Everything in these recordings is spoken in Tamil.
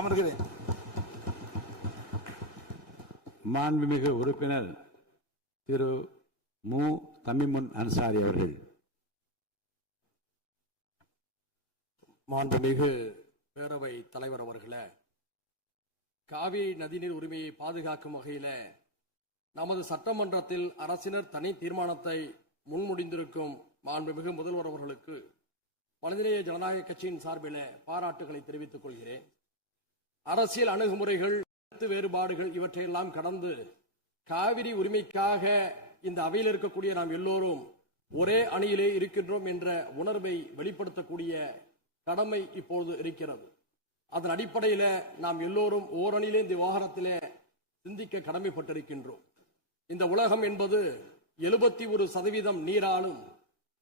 அமர்கிறேன். மாண்புமிகு உறுப்பினர் திரு மு. தமிமுன் அன்சாரி அவர்கள். மாண்புமிகு பேரவை தலைவர் அவர்களே, காவிரி நதிநீர் உரிமையை பாதுகாக்கும் வகையில் நமது சட்டமன்றத்தில் அரசினர் தனி தீர்மானத்தை முன்மொழிந்திருக்கும் மாண்புமிகு முதல்வர் அவர்களுக்கு மனிதநேய ஜனநாயக கட்சியின் சார்பில் பாராட்டுகளை தெரிவித்துக் கொள்கிறேன். அரசியல் அணுகுமுறைகள், வேறுபாடுகள் இவற்றையெல்லாம் கடந்து காவிரி உரிமைக்காக இந்த அவையில் இருக்கக்கூடிய நாம் எல்லோரும் ஒரே அணியிலே இருக்கின்றோம் என்ற உணர்வை வெளிப்படுத்தக்கூடிய கடமை இப்போது இருக்கிறது. அதன் அடிப்படையில் நாம் எல்லோரும் ஓரணியிலே இந்த விவகாரத்திலே சிந்திக்க கடமைப்பட்டிருக்கின்றோம். இந்த உலகம் என்பது 71% நீராலும்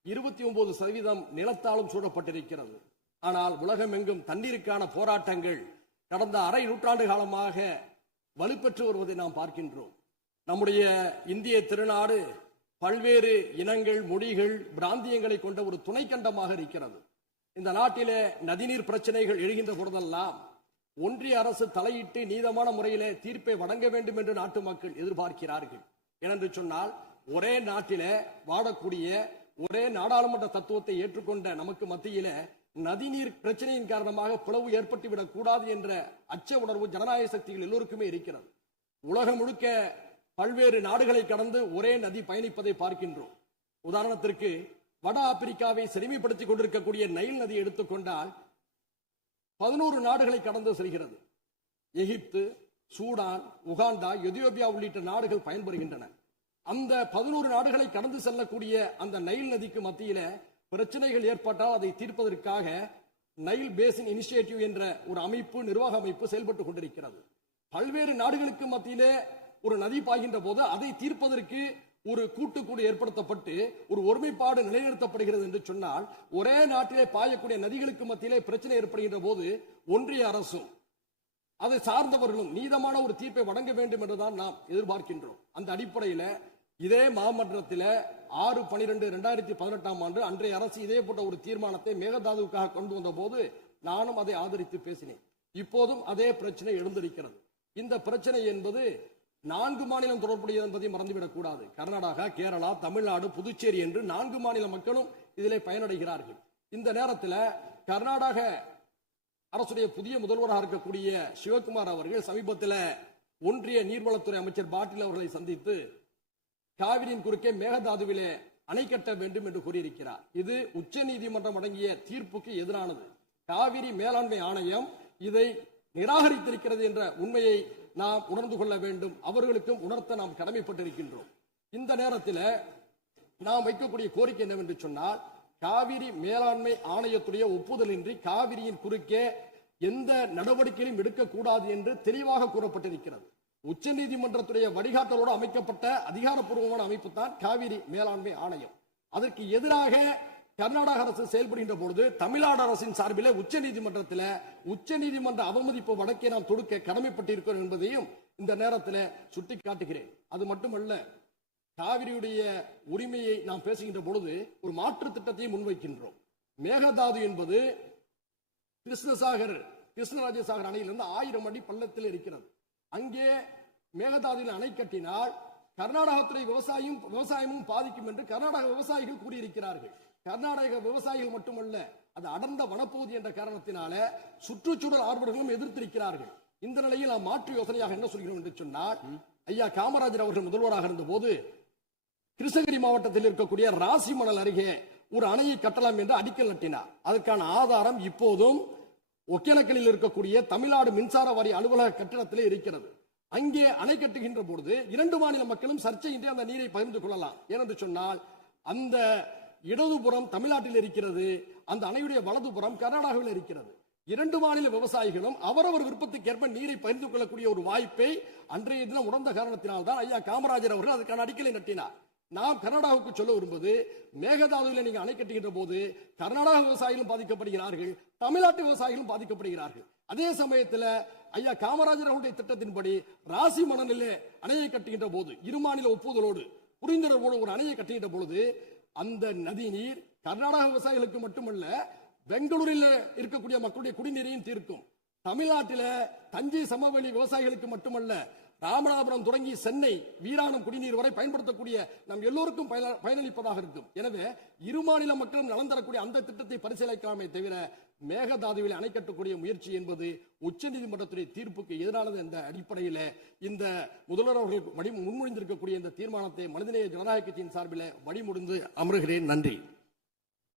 29% நிலத்தாலும் சூழப்பட்டிருக்கிறது. ஆனால் உலகம் எங்கும் தண்ணீருக்கான போராட்டங்கள் கடந்த அரை நூற்றாண்டு காலமாக வலுப்பெற்று வருவதை நாம் பார்க்கின்றோம். நம்முடைய இந்திய திருநாடு பல்வேறு இனங்கள், மொழிகள், பிராந்தியங்களை கொண்ட ஒரு துணைக்கண்டமாக இருக்கிறது. இந்த நாட்டிலே நதிநீர் பிரச்சனைகள் எழுகின்ற பொழுதெல்லாம் ஒன்றிய அரசு தலையிட்டு நீதமான முறையிலே தீர்ப்பை வழங்க வேண்டும் என்று நாட்டு மக்கள் எதிர்பார்க்கிறார்கள். ஏனென்று சொன்னால், ஒரே நாட்டிலே வாழக்கூடிய ஒரே நாடாளுமன்ற தத்துவத்தை ஏற்றுக்கொண்ட நமக்கு மத்தியில நதிநீர் பிரச்சனையின் காரணமாக பிளவு ஏற்பட்டுவிடக் கூடாது என்ற அச்ச உணர்வு ஜனநாயக சக்திகள் எல்லோருக்குமே இருக்கிறது. உலகம் முழுக்க பல்வேறு நாடுகளை கடந்து ஒரே நதி பயணிப்பதை பார்க்கின்றோம். உதாரணத்திற்கு வட ஆப்பிரிக்காவை செழுமைப்படுத்திக் கொண்டிருக்கக்கூடிய நைல் நதி எடுத்துக்கொண்டால் 11 நாடுகளை கடந்து செல்கிறது. எகிப்து, சூடான், உகாண்டா, எதியோப்பியா உள்ளிட்ட நாடுகள் பயன்பெறுகின்றன. அந்த 11 நாடுகளை கடந்து செல்லக்கூடிய அந்த நைல் நதிக்கு மத்தியில பிரச்சனைகள் ஏற்பட்டால் அதை தீர்ப்பதற்காக நைல் பேசின் இனிஷியேட்டிவ் என்ற ஒரு அமைப்பு, நிர்வாக அமைப்பு செயல்பட்டுக் கொண்டிருக்கிறது. பல்வேறு நாடுகளுக்கு மத்தியிலே ஒரு நதி பாய்கின்ற போது அதை தீர்ப்பதற்கு ஒரு கூட்டுக்குழு ஏற்படுத்தப்பட்டு ஒரு ஒருமைப்பாடு நிலைநிறுத்தப்படுகிறது என்று சொன்னால், ஒரே நாட்டிலே பாயக்கூடிய நதிகளுக்கு மத்தியிலே பிரச்சனை ஏற்படுகின்ற போது ஒன்றிய அரசும் அதை சார்ந்தவர்களும் நீதமான ஒரு தீர்ப்பை வழங்க வேண்டும் என்றுதான் நாம் எதிர்பார்க்கின்றோம். அந்த அடிப்படையில் இதே மாமன்றத்தில் 6/12/2018 அன்றைய அரசு இதே போன்ற ஒரு தீர்மானத்தை மேகதாதுவுக்காக கொண்டு வந்த போது நானும் அதை ஆதரித்து பேசினேன். இப்போதும் அதே பிரச்சனை எழுந்திருக்கிறது. இந்த பிரச்சனை என்பது 4 மாநிலம் தொடர்புடையது என்பதை மறந்துவிடக் கூடாது. கர்நாடகா, கேரளா, தமிழ்நாடு, புதுச்சேரி என்று 4 மாநில மக்களும் இதிலே பயனடைகிறார்கள். இந்த நேரத்தில் கர்நாடக அரசுடைய புதிய முதல்வராக இருக்கக்கூடிய சிவகுமார் அவர்கள் சமீபத்தில் ஒன்றிய நீர்வளத்துறை அமைச்சர் பாட்டீல் அவர்களை சந்தித்து காவிரியின் குறுக்கே மேகதாதுவிலே அணை கட்ட வேண்டும் என்று கூறியிருக்கிறார். இது உச்ச நீதிமன்றம் வழங்கிய தீர்ப்புக்கு எதிரானது. காவிரி மேலாண்மை ஆணையம் இதை நிராகரித்திருக்கிறது என்ற உண்மையை நாம் உணர்ந்து கொள்ள வேண்டும். அவர்களுக்கும் உணர்த்த நாம் கடமைப்பட்டிருக்கின்றோம். இந்த நேரத்தில் நாம் வைக்கக்கூடிய கோரிக்கை என்னவென்று சொன்னால், காவிரி மேலாண்மை ஆணையத்துடைய ஒப்புதலின்றி காவிரியின் குறுக்கே எந்த நடவடிக்கையும் எடுக்கக்கூடாது என்று தெளிவாக கூறப்பட்டிருக்கிறது. உச்ச நீதிமன்றத்துடைய வழிகாட்டலோடு அமைக்கப்பட்ட அதிகாரப்பூர்வமான அமைப்பு தான் காவிரி மேலாண்மை ஆணையம். அதற்கு எதிராக கர்நாடக அரசு செயல்படுகின்ற பொழுது தமிழ்நாடு அரசின் சார்பில் உச்ச நீதிமன்ற அவமதிப்பு வழக்கை நாம் தொடுக்க கடமைப்பட்டிருக்கிறோம் என்பதையும் இந்த நேரத்தில் சுட்டிக்காட்டுகிறேன். அது மட்டுமல்ல, காவிரியுடைய உரிமையை நாம் பேசுகின்ற பொழுது ஒரு மாற்று திட்டத்தை முன்வைக்கின்றோம். மேகதாது என்பது கிருஷ்ணராஜசாகர் அணையிலிருந்து 1000 அடி பள்ளத்தில் இருக்கிறது. அங்கே மேகதாதுவில் அணை கட்டினால் கர்நாடகத்துறை விவசாயமும் பாதிக்கும் என்று கர்நாடக விவசாயிகள் கூறியிருக்கிறார்கள். கர்நாடக விவசாயிகள் மட்டுமல்ல, அது அடர்ந்த வனப்பகுதி என்ற காரணத்தினால சுற்றுச்சூழல் ஆர்வலர்களும் எதிர்த்திருக்கிறார்கள். இந்த நிலையில் நாம் மாற்று யோசனையாக என்ன சொல்கிறோம் என்று சொன்னால், ஐயா காமராஜர் அவர்கள் முதல்வராக இருந்த போது கிருஷ்ணகிரி மாவட்டத்தில் இருக்கக்கூடிய ராசிமணல் அருகே ஒரு அணையை கட்டலாம் என்று அடிக்கல் நட்டினார். அதற்கான ஆதாரம் இப்போதும் ஒகேனக்கலில் இருக்கக்கூடிய தமிழ்நாடு மின்சார வாரிய அலுவலக கட்டிடத்திலே இருக்கிறது. அங்கே அணை கட்டுகின்ற பொழுது 2 மாநில மக்களும் சர்ச்சையின்றி அந்த நீரை பகிர்ந்து கொள்ளலாம். ஏனென்று சொன்னால், அந்த இடதுபுறம் தமிழ்நாட்டில் இருக்கிறது, அந்த அணையுடைய வலதுபுறம் கர்நாடகாவில் இருக்கிறது. 2 மாநில விவசாயிகளும் அவரவர் விருப்பத்துக்கேற்ப நீரை பகிர்ந்து கொள்ளக்கூடிய ஒரு வாய்ப்பை அன்றைய தினம் உணர்ந்த காரணத்தினால்தான் ஐயா காமராஜர் அவர்கள் அதுக்கான அடிக்கலை நட்டினார். நாம் கர்நாடகாவுக்கு சொல்ல விரும்புவது, மேகதாதுவில் நீங்க அணை கட்டுகின்ற போது கர்நாடக விவசாயிகளும் பாதிக்கப்படுகிறார்கள், தமிழ்நாட்டு விவசாயிகளும் பாதிக்கப்படுகிறார்கள். அதே சமயத்தில் ஐயா காமராஜர் அவருடைய திட்டத்தின்படி ராசி மணலிலே அணையை கட்டுகின்ற போது 2 மாநில ஒப்புதலோடு புரிந்துணர்வோடு ஒரு அணையை கட்டுகின்ற பொழுது அந்த நதி நீர் கர்நாடக விவசாயிகளுக்கு மட்டுமல்ல, பெங்களூரில் இருக்கக்கூடிய மக்களுடைய குடிநீரையும் தீர்க்கும். தமிழ்நாட்டில தஞ்சை சமவெளி விவசாயிகளுக்கு மட்டுமல்ல, ராமநாதபுரம் தொடங்கி சென்னை வீராணம் குடிநீர் வரை பயன்படுத்தக்கூடிய நம் எல்லோருக்கும் பயனளிப்பதாக இருக்கும். எனவே இரு மாநில மக்களும் நலன் தரக்கூடிய அந்த திட்டத்தை பரிசீலிக்கலாமே தவிர மேகதாதுவில் அணை கட்டக்கூடிய முயற்சி என்பது உச்சநீதிமன்றத்துடைய தீர்ப்புக்கு எதிரானது என்ற அடிப்படையில் இந்த முதல்வர் அவர்கள் முன்மொழிந்திருக்கக்கூடிய இந்த தீர்மானத்தை மனிதநேய ஜனநாயக கட்சியின் சார்பில் வழிமுடிந்து அமருகிறேன். நன்றி.